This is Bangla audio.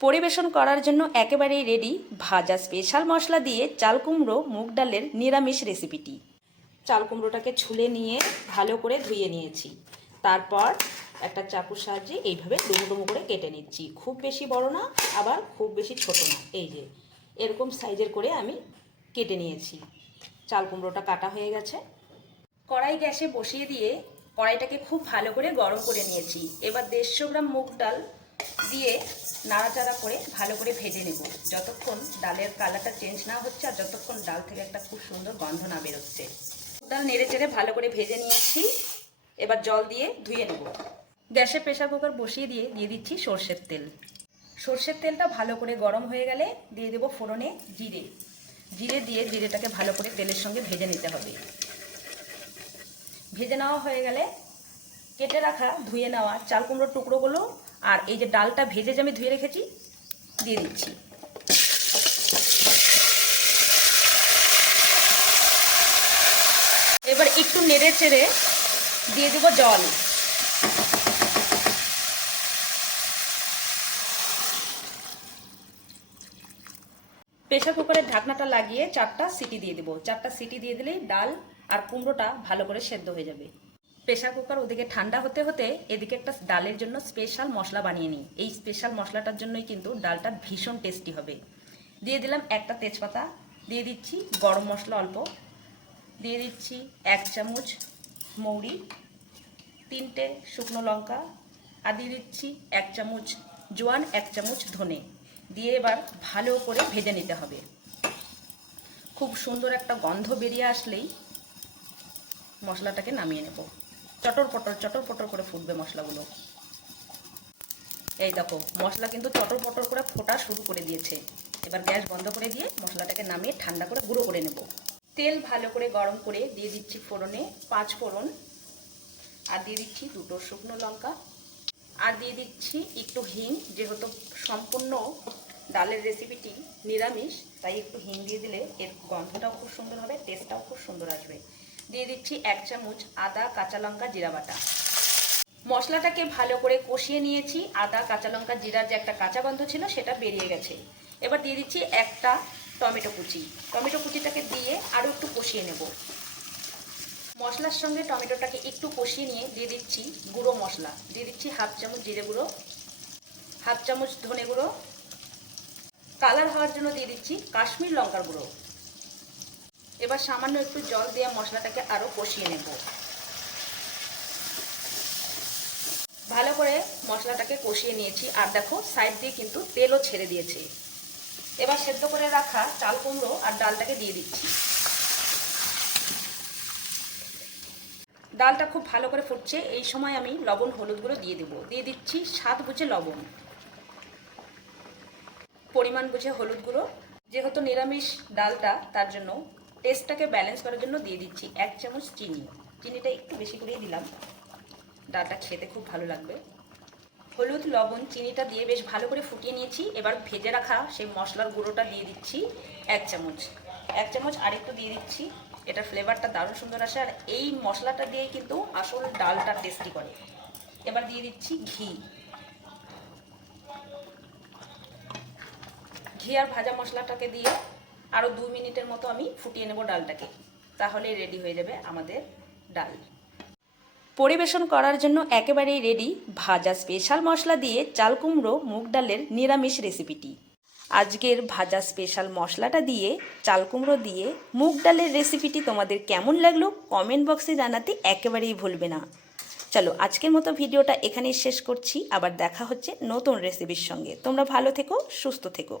পরিবেশন করার জন্য একেবারেই রেডি ভাজা স্পেশাল মশলা দিয়ে চাল কুমড়ো মুগ ডালের নিরামিষ রেসিপিটি। চাল কুমড়োটাকে ছুলে নিয়ে ভালো করে ধুয়ে নিয়েছি। তারপর একটা চাকুর সাহায্যে এইভাবে ডুমো ডুমো করে কেটে নিচ্ছি। খুব বেশি বড় না, আবার খুব বেশি ছোট না। এই যে এরকম সাইজের করে আমি কেটে নিয়েছি। চাল কুমড়োটা কাটা হয়ে গেছে। কড়াই গ্যাসে বসিয়ে দিয়ে কড়াইটাকে খুব ভালো করে গরম করে নিয়েছি। এবার 150 গ্রাম মুগ ডাল দিয়ে নাড়াচাড়া করে ভালো করে ভেজে নেব, যতক্ষণ ডালের কালারটা চেঞ্জ না হচ্ছে আর যতক্ষণ ডাল থেকে একটা খুব সুন্দর গন্ধ না বেরোচ্ছে। ডাল নেড়ে চেড়ে ভালো করে ভেজে নিয়েছি। এবার জল দিয়ে ধুয়ে নেব। গ্যাসে প্রেসার কুকার বসিয়ে দিয়ে দিচ্ছি সর্ষের তেল। সর্ষের তেলটা ভালো করে গরম হয়ে গেলে দিয়ে দেবো ফোড়নে জিরে দিয়ে জিরেটাকে ভালো করে তেলের সঙ্গে ভেজে নিতে হবে। ভেজে নেওয়া হয়ে গেলে কেটে রাখা ধুয়ে নেওয়া চাল কুমড়োর টুকরোগুলো আর এই যে ডালটা ভেজে যে আমি ধুয়ে রেখেছি দিয়ে দিচ্ছি। এবার একটু নেড়ে চেড়ে দিয়ে দেবো জল। প্রেসার কুকারের ঢাকনাটা লাগিয়ে 4টা সিটি দিয়ে দেবো। 4টা সিটি দিয়ে দিলেই ডাল আর কুমড়োটা ভালো করে সেদ্ধ হয়ে যাবে। প্রেসার কুকার ওদিকে ঠান্ডা হতে হতে এদিকে একটা ডালের জন্য স্পেশাল মশলা বানিয়ে নিই। এই স্পেশাল মশলাটার জন্যই কিন্তু ডালটা ভীষণ টেস্টি হবে। দিয়ে দিলাম একটা তেজপাতা, দিয়ে দিচ্ছি গরম মশলা অল্প, দিয়ে দিচ্ছি 1 চামচ মৌরি, 3টে শুকনো লঙ্কা, আর দিয়ে দিচ্ছি 1 চামচ জোয়ান, 1 চামচ ধনে দিয়ে এবার ভালো করে ভেজে নিতে হবে। খুব সুন্দর একটা গন্ধ বেরিয়ে আসলেই মশলাটাকে নামিয়ে নেব। চটর পটর করে ফুটবে মশলাগুলো। এই দেখো মশলা কিন্তু চটর পটর করে ফোটা শুরু করে দিয়েছে। এবার গ্যাস বন্ধ করে দিয়ে মশলাটাকে নামিয়ে ঠান্ডা করে গুঁড়ো করে নেব। তেল ভালো করে গরম করে দিয়ে দিচ্ছি ফোড়নে 5 ফোড়ন, আর দিয়ে দিচ্ছি 2টো শুকনো লঙ্কা, আর দিয়ে দিচ্ছি একটু হিং। যেহেতু সম্পূর্ণ ডালের রেসিপিটি নিরামিষ, তাই একটু হিং দিয়ে দিলে এর গন্ধটাও খুব সুন্দর হবে, টেস্টটাও খুব সুন্দর আসবে। দিয়ে দিচ্ছি 1 চামচ আদা, কাঁচা লঙ্কা, জিরা বাটা। মশলাটাকে ভালো করে কষিয়ে নিয়েছি। আদা, কাঁচা লঙ্কা, জিরার যে একটা কাঁচা গন্ধ ছিল সেটা বেরিয়ে গেছে। এবার দিয়ে দিচ্ছি একটা টমেটো কুচি। টমেটো কুচিটাকে দিয়ে আরও একটু কষিয়ে নেব। মশলার সঙ্গে টমেটোটাকে একটু কষিয়ে নিয়ে দিয়ে দিচ্ছি গুঁড়ো মশলা। দিয়ে দিচ্ছি 1/2 চামচ জিরে গুঁড়ো, 1/2 চামচ ধনে গুঁড়ো, কালার হওয়ার জন্য দিয়ে দিচ্ছি কাশ্মীর লঙ্কার গুঁড়ো। এবার সামান্য একটু জল দিয়ে মশলাটাকে আরও কষিয়ে নেব। ভালো করে মশলাটাকে কষিয়ে নিয়েছি, আর দেখো সাইড দিয়ে কিন্তু তেলও ছেড়ে দিয়েছে। এবার সেদ্ধ করে রাখা চাল কুমড়ো আর ডালটাকে দিয়ে দিচ্ছি। ডালটা খুব ভালো করে ফুটছে, এই সময় আমি লবণ হলুদ গুঁড়ো দিয়ে দেবো। দিয়ে দিচ্ছি স্বাদ বুঝে লবণ, পরিমাণ বুঝে হলুদ গুঁড়ো। যেহেতু নিরামিষ ডালটা, তার জন্য টেস্টটাকে ব্যালেন্স করার জন্য দিয়ে দিচ্ছি 1 চামচ চিনি। চিনিটা একটু বেশি করেই দিলাম, ডালটা খেতে খুব ভালো লাগবে। হলুদ, লবণ, চিনিটা দিয়ে বেশ ভালো করে ফুটিয়ে নিয়েছি। এবার ভেজে রাখা সেই মশলার গুঁড়োটা দিয়ে দিচ্ছি 1 চামচ। 1 চামচ আর একটু দিয়ে দিচ্ছি। এটার ফ্লেভারটা দারুণ সুন্দর আসে, আর এই মশলাটা দিয়েই কিন্তু আসল ডালটা টেস্টি করে। এবার দিয়ে দিচ্ছি ঘি আর ভাজা মশলাটাকে দিয়ে আরও 2 মিনিটের মতো আমি ফুটিয়ে নেব ডালটাকে। তাহলে রেডি হয়ে যাবে আমাদের ডাল। পরিবেশন করার জন্য একেবারেই রেডি ভাজা স্পেশাল মশলা দিয়ে চাল কুমড়ো মুগ ডালের নিরামিষ রেসিপিটি। আজকের ভাজা স্পেশাল মশলাটা দিয়ে চাল কুমড়ো দিয়ে মুগ ডালের রেসিপিটি তোমাদের কেমন লাগলো কমেন্ট বক্সে জানাতে একেবারেই ভুলবে না। চলো আজকের মতো ভিডিওটা এখানেই শেষ করছি। আবার দেখা হচ্ছে নতুন রেসিপির সঙ্গে। তোমরা ভালো থেকো, সুস্থ থেকো।